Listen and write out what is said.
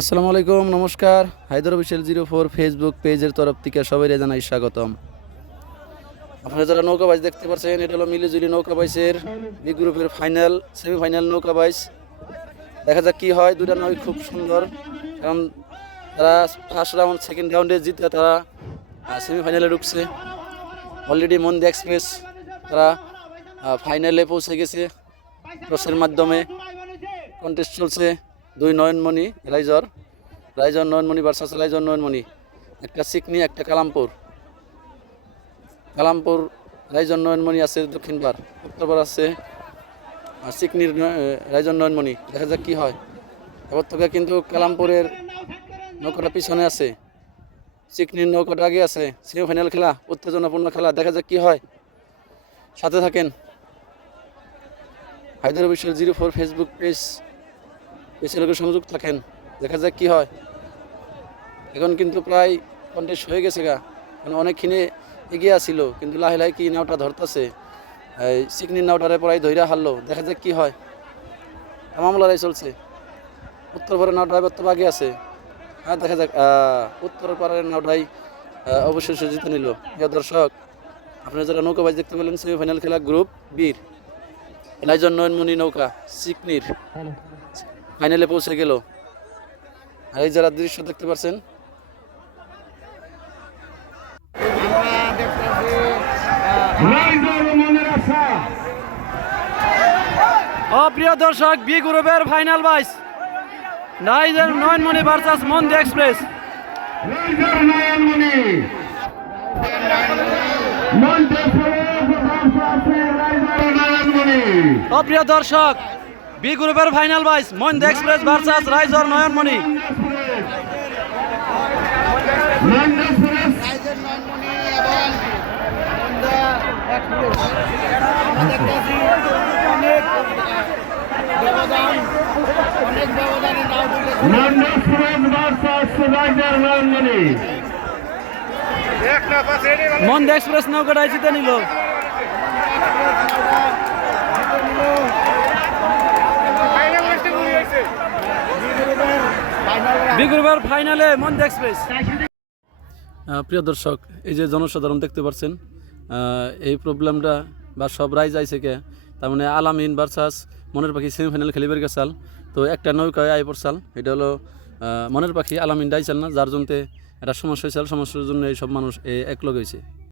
আসসালামু আলাইকুম, নমস্কার। হায়দার অফিসিয়াল 04 ফেসবুক পেজের তরফ থেকে সবাই জানাই স্বাগতম। আপনারা যারা নৌকা বাইচ দেখতে পাচ্ছেন, এটা হলো মিলিজুলি নৌকা বাইচের বি গ্রুপের ফাইনাল সেমিফাইনাল নৌকা বাইচ। দেখা যাক কি হয়। দুটা নৌকা খুব সুন্দর, কারণ তারা ফার্স্ট রাউন্ড সেকেন্ড রাউন্ডে জিতে তারা সেমিফাইনালে ঢুকছে। অলরেডি মন্দি এক্সপ্রেস তারা ফাইনালে পৌঁছে গেছে। টসের মাধ্যমে কন্টেস্ট চলছে। দুই নয়নমণি রাইজর নয়নমণি ভার্সাস রাইজর নয়নমণি, একটা সিকনি একটা কালামপুর রাইজর নয়নমণি আছে দক্ষিণ পার, উত্তর পার আছে সিকনির রাইজর নয়নমণি। দেখা যাক কি হয়। এবার থেকে কিন্তু কালামপুরের নৌকাটা পিছনে আছে, সিকনির নৌকাটা আগে আছে। সেমিফাইনাল খেলা, উত্তেজনাপূর্ণ খেলা। দেখা যাক কি হয়, সাথে থাকেন। হায়দার অফিসিয়াল 04 ফেসবুক পেজ লোকের সংযুক্ত থাকেন। দেখা যাক কি হয়। এখন কিন্তু প্রায় কন্টেস্ট হয়ে গেছে গা, মানে অনেকখানি এগিয়ে আসছিল, কিন্তু লাহে লাহে কি নাওটা ধরতেছে। এই সিকনির নাওটারে প্রায় ধৈরা হারলো। দেখা যাক কি হয়। মামলারাই চলছে। উত্তর পাড়ের নাওটা এবার তো আগে আছে। হ্যাঁ, দেখা যাক। উত্তর পাড়ের নাওটাই অবশেষে জিতে নিল। প্রিয় দর্শক, আপনারা যারা নৌকা বাইচ দেখতে পেলেন, সেমিফাইনাল খেলা গ্রুপ বির রাইজর নয়নমণি নৌকা সিকনির ফাইনালে পৌঁছে গেল। আর এই যারা দৃশ্য দেখতে পাচ্ছেন, প্রিয় দর্শক, বি গ্রুপের ফাইনাল বাইচ রাইজর নয়নমণি ভার্সাস মন্দি এক্সপ্রেস। প্রিয় দর্শক, বি গ্রুপের ফাইনাল বাইচ মন্দি এক্সপ্রেস ভার্সাস রাইজর নয়নমণি। মন্দি এক্সপ্রেস নৌকাটাই জিতে নিল। বি গ্রুপের ফাইনালে মন্দি এক্সপ্রেস। প্রিয় দর্শক, এই যে জনসাধারণ দেখতে পাচ্ছেন, এই প্রবলেমটা বা সব রাইজ আইছে কে, তার মানে আলামিন ভার্সাস মনের পাখি সেমিফাইনাল খেলিবার গেছাল। তো একটা নৌকায় আই পড়ছাল, এটা হলো মনের পাখি। আলামিন ডাইছাল না, যার জন্যে একটা সমস্যা হয়েছিল। সমস্যার জন্য এই সব মানুষ এক লগ হয়েছে।